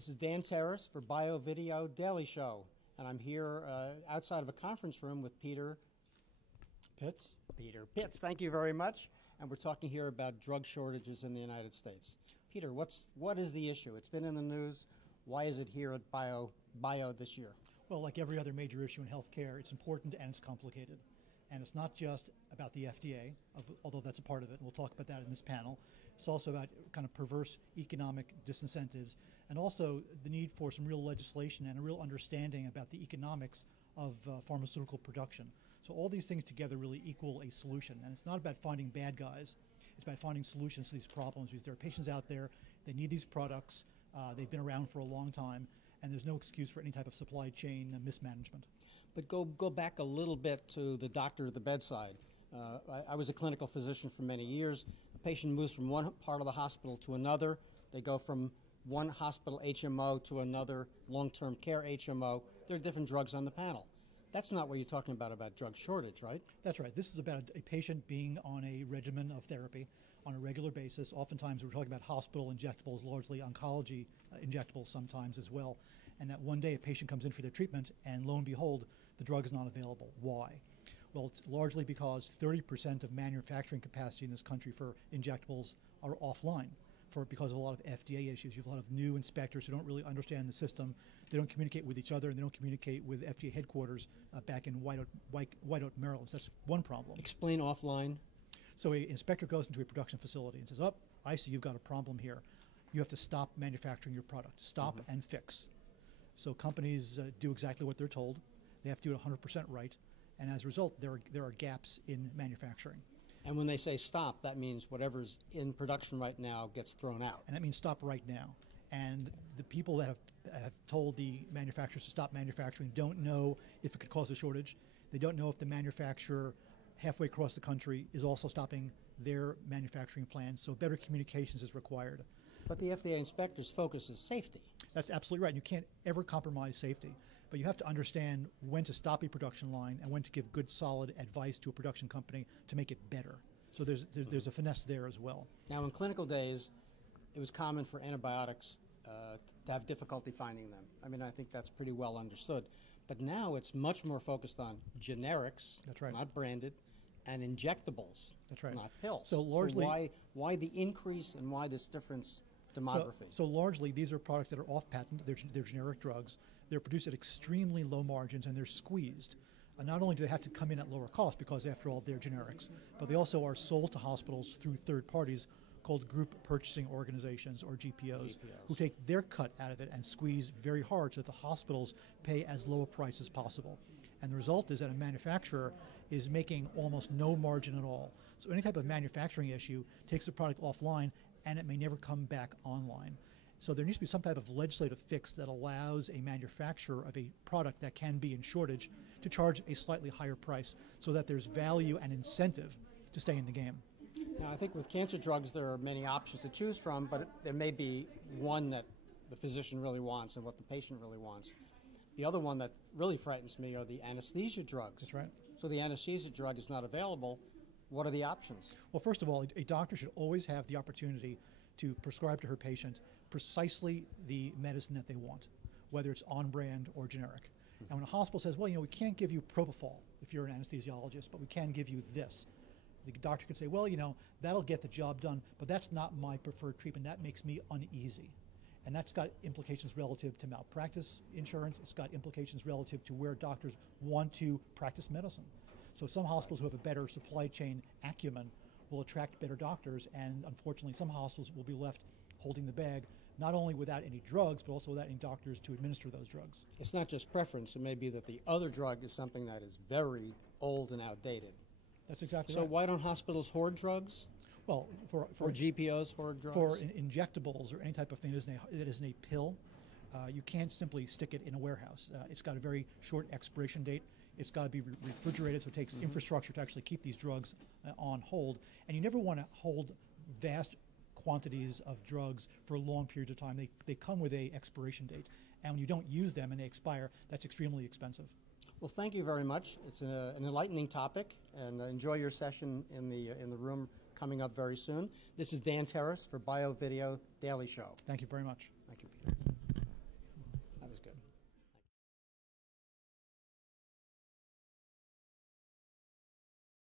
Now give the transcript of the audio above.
This is Dan Terrace for BioVideo Daily Show, and I'm here outside of a conference room with Peter Pitts. Peter Pitts, thank you very much. And we're talking here about drug shortages in the United States. Peter, what is the issue? It's been in the news. Why is it here at Bio this year? Well, like every other major issue in healthcare, it's important and it's complicated. And it's not just about the FDA, although that's a part of it, and we'll talk about that in this panel. It's also about kind of perverse economic disincentives, and also the need for some real legislation and a real understanding about the economics of pharmaceutical production. So all these things together really equal a solution. And it's not about finding bad guys. It's about finding solutions to these problems, because there are patients out there, they need these products, they've been around for a long time, and there's no excuse for any type of supply chain mismanagement. But go back a little bit to the doctor at the bedside. I was a clinical physician for many years. A patient moves from one part of the hospital to another. They go from one hospital HMO to another long-term care HMO. There are different drugs on the panel. That's not what you're talking about drug shortage, right? That's right. This is about a patient being on a regimen of therapy on a regular basis. Oftentimes we're talking about hospital injectables, largely oncology injectables sometimes as well. And that one day a patient comes in for their treatment and lo and behold, the drug is not available. Why? Well, it's largely because 30% of manufacturing capacity in this country for injectables are offline because of a lot of FDA issues. You have a lot of new inspectors who don't really understand the system. They don't communicate with each other, and they don't communicate with FDA headquarters back in White Oak, Maryland. So that's one problem. Explain offline. So an inspector goes into a production facility and says, "Oh, I see you've got a problem here. You have to stop manufacturing your product. Stop and fix." So companies do exactly what they're told. They have to do it 100% right. And as a result, there are gaps in manufacturing. And when they say stop, that means whatever's in production right now gets thrown out. And that means stop right now. And the people that have told the manufacturers to stop manufacturing don't know if it could cause a shortage. They don't know if the manufacturer halfway across the country is also stopping their manufacturing plans. So better communications is required. But the FDA inspector's focus is safety. That's absolutely right. You can't ever compromise safety. But you have to understand when to stop a production line and when to give good, solid advice to a production company to make it better. So there's a finesse there as well. Now, in clinical days, it was common for antibiotics to have difficulty finding them. I mean, I think that's pretty well understood. But now it's much more focused on generics, that's right, not branded, and injectables, that's right, not pills. So largely, why the increase and why this difference? Demography. So largely, these are products that are off patent. They're generic drugs. They're produced at extremely low margins, and they're squeezed. Not only do they have to come in at lower cost, because after all, they're generics, but they also are sold to hospitals through third parties called group purchasing organizations, or GPOs, who take their cut out of it and squeeze very hard so that the hospitals pay as low a price as possible. And the result is that a manufacturer is making almost no margin at all. So any type of manufacturing issue takes the product offline, and it may never come back online. So there needs to be some type of legislative fix that allows a manufacturer of a product that can be in shortage to charge a slightly higher price so that there's value and incentive to stay in the game. Now, I think with cancer drugs there are many options to choose from, but there may be one that the physician really wants and what the patient really wants. The other one that really frightens me are the anesthesia drugs. That's right. So the anesthesia drug is not available. What are the options? Well, first of all, a doctor should always have the opportunity to prescribe to her patient precisely the medicine that they want, whether it's on brand or generic. And when a hospital says, well, we can't give you propofol if you're an anesthesiologist, but we can give you this, the doctor can say, well, that'll get the job done, but that's not my preferred treatment. That makes me uneasy. And that's got implications relative to malpractice insurance. It's got implications relative to where doctors want to practice medicine. So some hospitals who have a better supply chain acumen will attract better doctors, and unfortunately some hospitals will be left holding the bag, not only without any drugs, but also without any doctors to administer those drugs. It's not just preference. It may be that the other drug is something that is very old and outdated. That's exactly right. So why don't hospitals hoard drugs? Well, for GPOs hoard drugs? For injectables or any type of thing that isn't a pill, you can't simply stick it in a warehouse. It's got a very short expiration date. It's got to be refrigerated, so it takes infrastructure to actually keep these drugs on hold. And you never want to hold vast quantities of drugs for long periods of time. They come with a expiration date. And when you don't use them and they expire, that's extremely expensive. Well, thank you very much. It's an enlightening topic, and enjoy your session in the room coming up very soon. This is Dan Terrace for BioVideo Daily Show. Thank you very much.